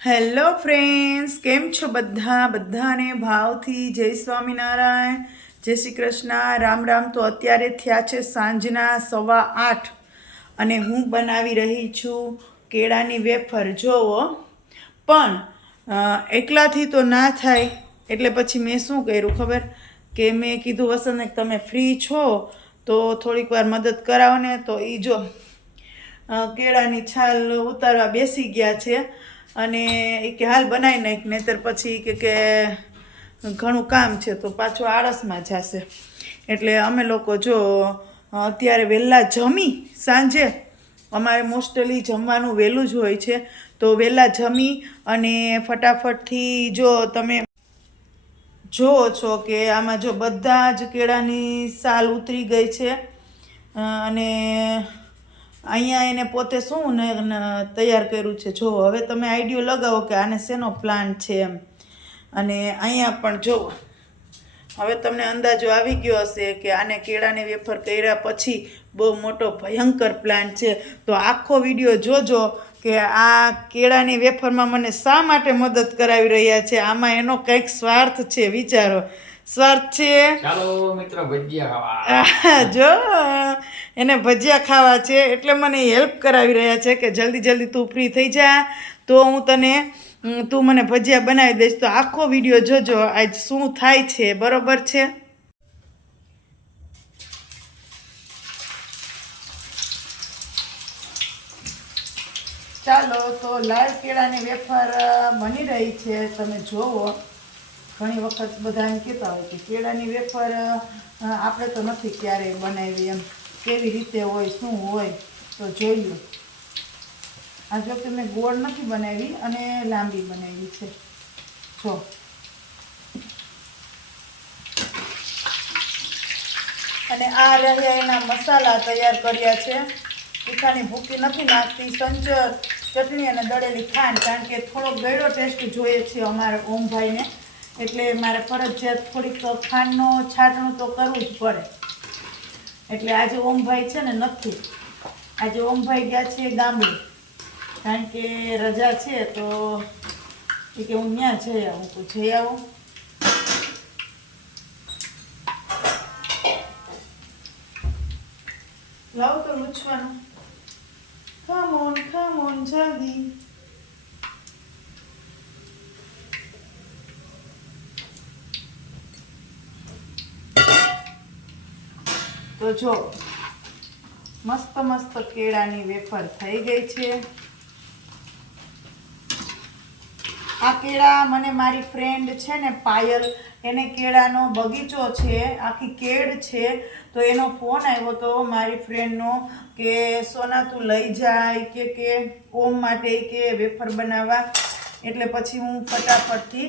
Hello friends, કેમ છો બધા? બધાને ભાવથી જય સ્વામિનારાયણ, જય શ્રી કૃષ્ણ. રામ રામ, તો અત્યારે થયા છે સાંજના સવા આઠ અને હું બનાવી રહી છું કેળાની વેફર. જોવો, પણ એકલાથી તો ના થાય. એટલે પછી મેં શું કર્યું ખબર? કે મેં કીધું વસંતને તમે ફ્રી છો? તો થોડીક વાર મદદ કરાવો ને તો એ જો કેળાની છાલ ઉતારવા બેસી ગયા છે. અને એ કે હાલ બનાવી નાખ, નહીતર પછી કે કે ઘણું કામ છે તો પાછું આળસમાં જશે. એટલે અમે લોકો જો અત્યારે વહેલા જમી સાંજે, અમારે મોસ્ટલી જમવાનું વહેલું જ હોય છે, તો વહેલા જમી અને ફટાફટથી જો તમે જુઓ છો કે આમાં જો બધા જ કેળાની સાલ ઉતરી ગઈ છે અને અહીંયા એને પોતે શું તૈયાર કર્યું છે? જો, હવે તમે આઈડિયો લગાવો કે આને શેનો પ્લાન છે એમ. અને અહીંયા પણ જો, હવે તમને અંદાજો આવી ગયો હશે કે આને કેળાને વેફર કર્યા પછી બહુ મોટો ભયંકર પ્લાન છે. તો આખો વીડિયો જોજો કે આ કેળાની વેફરમાં મને શા માટે મદદ કરાવી રહ્યા છે? આમાં એનો કંઈક સ્વાર્થ છે, વિચારો. સ્વાર્થ છે? ચાલો મિત્ર ભજીયા ખાવા. જો એને ભજીયા ખાવા છે એટલે મને હેલ્પ કરાવી રહ્યા છે કે જલ્દી જલ્દી તું ફ્રી થઈ જા. તો હું તને તું મને ભજીયા બનાવી દઈશ. તો આખો વીડિયો જોજો આજ શું થાય છે. બરોબર છે? ચાલો તો લાલ કેળાની વેફર બની રહી છે. તમે જોવો. ઘણી વખત બધા એમ કહેતા હોય કે કેળાની વેફર આપણે તો નથી ક્યારેય બનાવી એમ. કેવી રીતે હોય, શું હોય, તો જોઈએ આ જો કે મેં ગોળ નથી બનાવી અને લાંબી બનાવી છે. જો. અને આ રહ્યા એના મસાલા તૈયાર કર્યા છે. તીખાની ભૂકી નથી નાખતી સંચર, ચટણી અને દળેલી ખાંડ, કારણ કે થોડોક ગળ્યો ટેસ્ટ જોઈએ છે અમારે ઓમભાઈને. એટલે મારે ફરજિયાત થોડીક ખાંડનો છાંટણું તો કરવું જ પડે. એટલે આજે ઓમભાઈ છે ને નથી. આજે ઓમભાઈ ગયા છે ગામડે. કારણ કે રજા છે તો એ કે હું ત્યાં જઈ આવું, તો જઈ આવું. લાવો તો લૂછવાનું. ખમોન ખમોન જલ્દી. તો જો, મસ્ત મસ્ત કેળાની વેફર થઈ ગઈ છે. આ કેળા મને મારી ફ્રેન્ડ છે ને પાયલ. એને કેળાનો બગીચો છે, આખી કેળ છે. તો એનો ફોન આવ્યો તો મારી ફ્રેન્ડનો કે, સોના, તું લઈ જાય કે કે, ઓમ માટે કે વેફર બનાવવા. એટલે પછી હું ફટાફટથી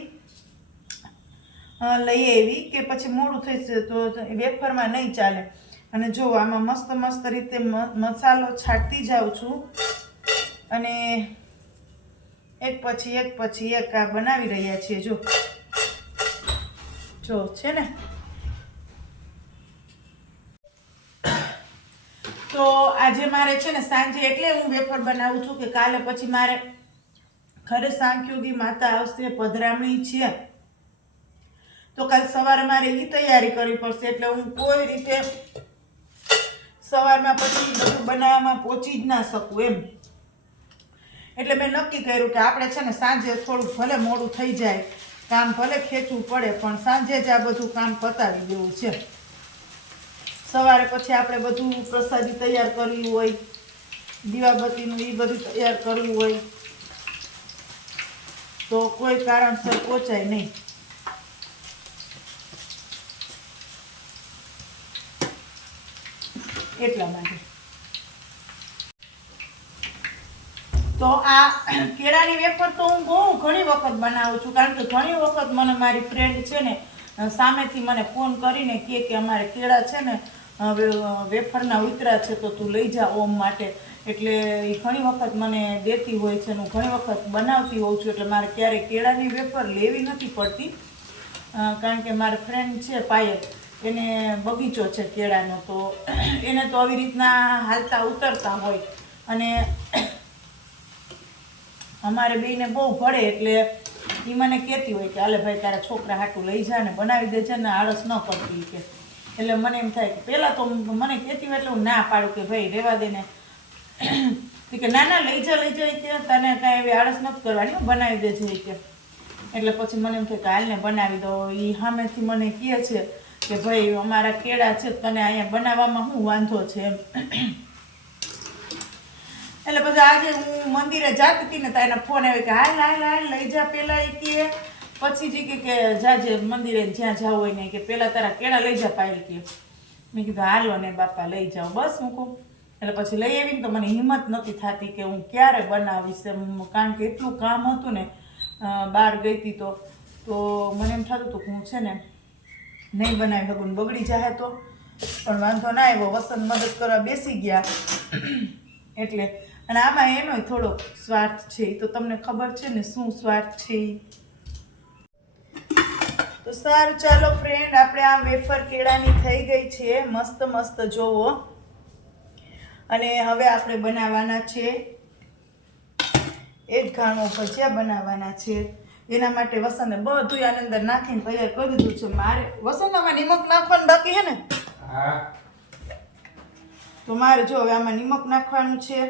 લઈ આવી કે પછી મોડું થઈ જશે તો વેફરમાં નહીં ચાલે. અને જો આમાં મસ્ત મસ્ત રીતે મસાલો છાંટતી જાઉં છું અને એક પછી એક પછી એક આ બનાવી રહ્યા છીએ, જો. જો, છે ને? તો આજે મારે છે ને સાંજે એટલે હું વેફર બનાવું છું કે કાલે પછી મારે ઘરે સાંખ્યોગી માતા આવશે, પધરામણી છે. તો કાલ સવારે મારે એ તૈયારી કરવી પડશે, એટલે હું કોઈ રીતે સવારમાં પછી બધું બનાવવામાં પહોંચી જ ના શકું એમ. એટલે મેં નક્કી કર્યું કે આપણે છે ને સાંજે થોડું ભલે મોડું થઈ જાય, કામ ભલે ખેંચવું પડે, પણ સાંજે જ આ બધું કામ પતાવી દેવું છે. સવારે પછી આપણે બધું પ્રસાદી તૈયાર કરવી હોય, દીવાબત્તીનું એ બધું તૈયાર કરવું હોય, તો કોઈ કારણસર પહોંચાય નહીં. એટલા માટે. તો આ કેળાની વેફર તો હું બહુ ઘણી વખત બનાવું છું, કારણ કે ઘણી વખત મને મારી ફ્રેન્ડ છે ને સામેથી મને ફોન કરીને કહે કે અમારે કેળા છે ને વેફરના ઉતરા છે તો તું લઈ જા ઓમ માટે. એટલે એ ઘણી વખત મને દેતી હોય છે હું ઘણી વખત બનાવતી હોઉં છું, એટલે મારે ક્યારેય કેળાની વેફર લેવી નથી પડતી. કારણ કે મારા ફ્રેન્ડ છે પાયલ. એને બગીચો છે કેળાનો, તો એને તો આવી રીતના હાલતા ઉતરતા હોય. અને અમારે બેને બહુ ભળે એટલે એ મને કહેતી હોય કે, હાલે ભાઈ, તારા છોકરા હાટું લઈ જા ને બનાવી દેજે ને આળસ ન કરતી કે. એટલે મને એમ થાય કે પહેલાં તો મને કહેતી હોય એટલે હું ના પાડું કે, ભાઈ રહેવા દે ને. કે, ના ના, લઈ જા, લઈ જાય કે, તને કાંઈ એવી આળસ નથી કરવાની બનાવી દેજે. કે, એટલે પછી મને એમ થાય કે હાલને બનાવી દો. એ સામેથી મને કહે છે કે ભાઈ, અમારા કેળા છે તને અહીંયા બનાવવામાં શું વાંધો છે એમ. એટલે પછી આજે હું મંદિરે જાતી હતી ને તો એના ફોન આવ્યો કે હાલ હાલ હાલ, લઈ જા પેલા એ કે. પછી જે કે કે જાજે મંદિરે જ્યાં જવું હોય ને કે પેલા તારા કેળા લઈ જા પાયલ કે. મેં કીધું, હાલો ને બાપા, લઈ જાઓ. બસ હું કહું. એટલે પછી લઈ આવીને તો મને હિંમત નથી થતી કે હું ક્યારે બનાવીશ એમ. કારણ કે એટલું કામ હતું ને બહાર ગઈ હતી તો. તો મને એમ થતું હતું કે હું છે ને નહીં બનાવી શકું બગડી જાય તો. પણ વાંધો ના આવ્યો, વસંત મદદ કરવા બેસી ગયા. એટલે, અને આમાં એનો થોડો સ્વાર્થ છે તો તમને ખબર છે ને શું સ્વાર્થ છે તો સારું, ચાલો ફ્રેન્ડ આપણે આ વેફર કેળાની થઈ ગઈ છે. મસ્ત મસ્ત જોવો. અને હવે આપણે બનાવવાના છે. એક ઘાણો ભજીયા બનાવવાના છે. એના માટે વસંતે બધું આની અંદર નાખીને તૈયાર કરી દીધું છે. મારે વસંતમાં નિમક નાખવાનું બાકી છે ને? તો મારે જો હવે આમાં નિમક નાખવાનું છે.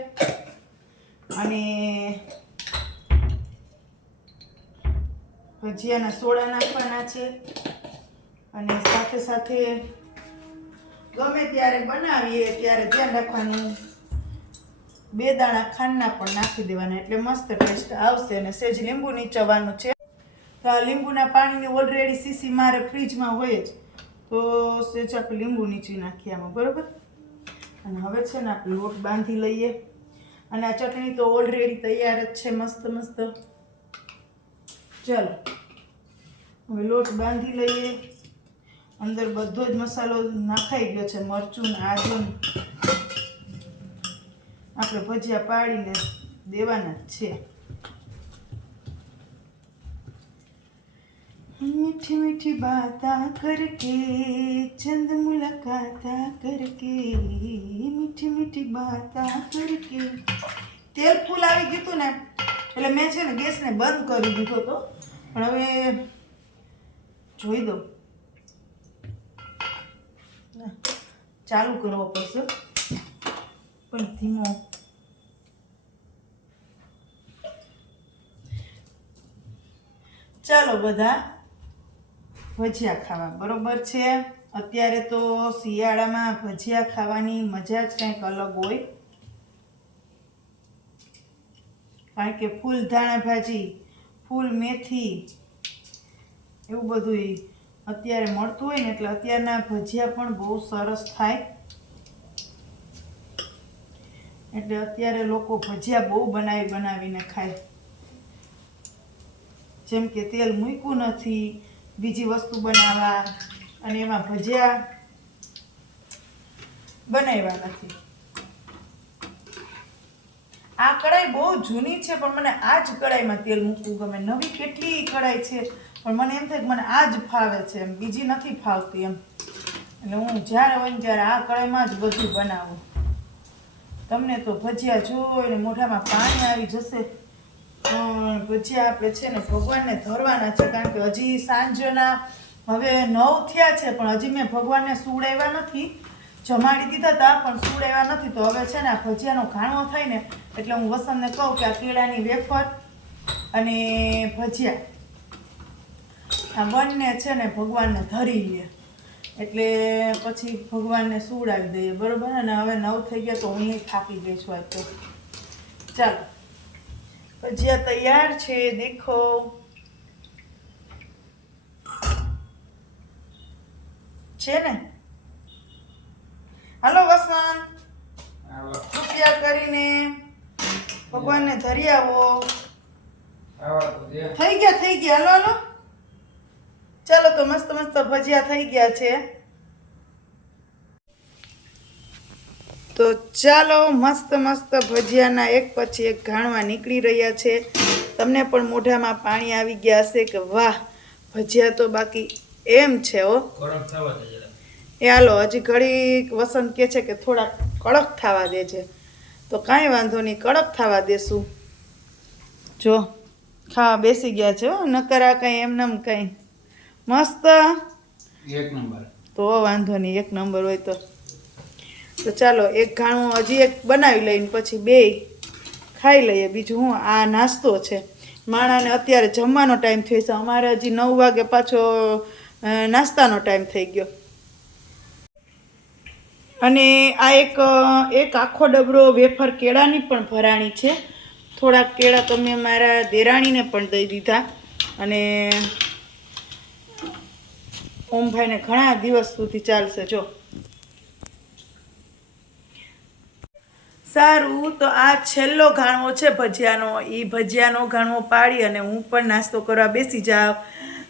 અને ભજીયાના સોડા નાખવાના છે. અને સાથે સાથે ગમે ત્યારે બનાવીએ ત્યારે ધ્યાન રાખવાનું. બે દાણા ખાંડના પણ નાખી દેવાના એટલે મસ્ત ટેસ્ટ આવશે અને સેજ લીંબુ નીચવાનું છે. તો આ લીંબુના પાણીની ઓલરેડી સીસી મારે ફ્રીજમાં હોય જ. તો સેજ આપણે લીંબુ નીચી નાખીએ આમાં, બરાબર? અને હવે છે ને આપણે લોટ બાંધી લઈએ. અને આ ચટણી તો ઓલરેડી તૈયાર જ છે, મસ્ત મસ્ત. ચાલો, હવે લોટ બાંધી લઈએ. અંદર બધો જ મસાલો નાખાઈ ગયો છે, મરચું ને આપણે ભજીયા પાડીને દેવાના છે. મીઠી મીઠી બાતા કરકે, ચંદ મુલાકાતા કરકે, મીઠી મીઠી બાતા કરકે. તેલ ફૂલ આવી ગયું હતું ને, એટલે મેં છે ને ગેસને બંધ કરી દીધો હતો પણ હવે જોઈ દો ચાલુ કરવો પડશે. પણ ધીમો ચાલો બધા ભજીયા ખાવા. બરોબર છે? અત્યારે તો શિયાળામાં ભજીયા ખાવાની મજા જ કંઈક અલગ હોય. કારણ કે ફૂલ ધાણા ભાજી, ફૂલ મેથી એવું બધું અત્યારે મળતું હોય ને એટલે અત્યારના ભજીયા પણ બહુ સરસ થાય. એટલે અત્યારે લોકો ભજીયા બહુ બનાવી બનાવીને ખાય. જેમ કે તેલ મૂક્યું નથી, બીજી વસ્તુ બનાવવા અને એમાં ભજીયા બનાવ્યા નથી. આ કઢાઈ બહુ જૂની છે, પણ મને આ જ કઢાઈમાં તેલ મૂકવું ગમે. નવી કેટલી કઢાઈ છે, પણ મને એમ થાય કે મને આ જ ફાવે છે એમ. બીજી નથી ફાવતી એમ. એટલે હું જ્યારે હોય ત્યારે આ કઢાઈમાં જ બધું બનાવું. તમને તો ભજીયા જોઈને મોઢામાં પાણી આવી જશે. પણ ભજીયા આપણે છે ને ભગવાનને ધરવાના છે કારણ કે હજી સાંજના હવે નવ થયા છે, પણ હજી મેં ભગવાનને સુવડાવ્યા નથી. જમાડી દીધા હતા, પણ સુવડાવ્યા નથી. તો હવે છે ને આ ભજીયાનો ઘાણો થાય ને, એટલે હું વસંતને કહું કે આ કેળાની વેફર અને ભજીયા આ બંને છે ને ભગવાનને ધરી લે. એટલે પછી ભગવાનને સુવડાવી દઈએ. બરોબર? અને હવે નવ થઈ ગયા તો હું થાકી ગઈ છું તો. ચાલો. ભજીયા તૈયાર છે દેખો. છે ને? હાલો વસંત. કૃપયા કરીને ભગવાનને ધરી આવો. થઈ ગયા થઈ ગયા. હાલો હાલો. ચાલો તો મસ્ત મસ્ત ભજીયા થઈ ગયા છે. તો ચાલો મસ્ત મસ્ત ભજીયાના એક પછી એક ઘાણવા નીકળી રહ્યા છે. તમને પણ મોઢામાં પાણી આવી ગયા હશે કે વાહ ભજીયા તો બાકી એમ છે હો. જરા એ હાલો હજી ઘડી વસંત કહે છે કે થોડા કડક થવા દેજે તો કાંઈ વાંધો નહીં કડક થવા દેશું. જો ખાવા બેસી ગયા છે હો નકર આ કંઈ એમનેમ કંઈ. મસ્ત. એક નંબર. તો વાંધો નહીં એક નંબર હોય તો. તો ચાલો, એક ઘાણું હજી એક બનાવી લઈને પછી બે ખાઈ લઈએ. બીજું હું, આ નાસ્તો છે. માણાને અત્યારે જમવાનો ટાઈમ થયો છે. અમારે હજી નવ વાગે પાછો નાસ્તાનો ટાઈમ થઈ ગયો. અને આ એક એક આખો ડબરો વેફર કેળાની પણ ભરાણી છે. થોડાક કેળા તો મેં મારા દેરાણીને પણ દઈ દીધા. અને ઓમભાઈને ઘણા દિવસ સુધી ચાલશે. જો સારું, તો આ છેલ્લો ઘાણવો છે ભજીયાનો. એ ભજીયાનો ઘાણવો પાડી અને હું પણ નાસ્તો કરવા બેસી જાઉં.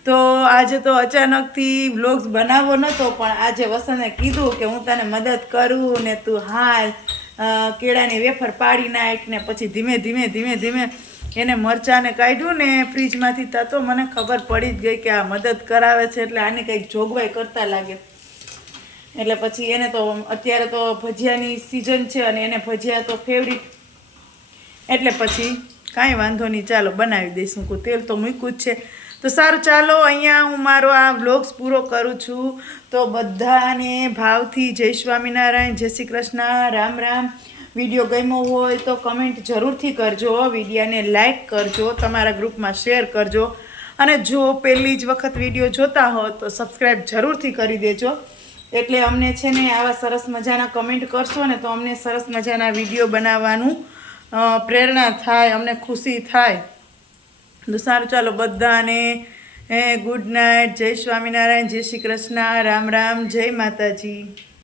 તો આજે તો અચાનકથી વ્લોગ્સ બનાવવો નહોતો પણ આજે વસંતને કીધું કે હું તને મદદ કરું ને તું હાલ કેળાની વેફર પાડી નાખ ને પછી ધીમે ધીમે ધીમે ધીમે એને મરચાંને કાઢ્યું ને ફ્રીજમાંથી તો મને ખબર પડી જ ગઈ કે આ મદદ કરાવે છે એટલે આની કંઈક જોગવાઈ કરતા લાગે. એટલે પછી એને તો અત્યારે તો ભજીયાની સિઝન છે અને એને ભજીયા તો ફેવરિટ એટલે પછી કાંઈ વાંધો નહીં, ચાલો બનાવી દઈશું. હું તેલ તો મૂક્યું જ છે. તો સારું, ચાલો અહીંયા હું મારો આ વ્લોગ્સ પૂરો કરું છું. તો બધાને ભાવથી જય સ્વામિનારાયણ, જય શ્રી કૃષ્ણ, રામ રામ. વીડિયો ગમ્યો હોય તો કમેન્ટ જરૂરથી કરજો, વિડીયાને લાઈક કરજો, તમારા ગ્રુપમાં શેર કરજો. અને જો પહેલી જ વખત વીડિયો જોતા હો તો સબસ્ક્રાઈબ જરૂરથી કરી દેજો. એટલે અમને છે ને આવા સરસ મજાના કમેન્ટ કરશો ને તો અમને સરસ મજાના વીડિયો બનાવવાનું પ્રેરણા થાય, અમને ખુશી થાય. તો સારું, ચાલો બધાને ગુડ નાઇટ જય સ્વામિનારાયણ, જય શ્રી કૃષ્ણ, રામ રામ, જય માતાજી.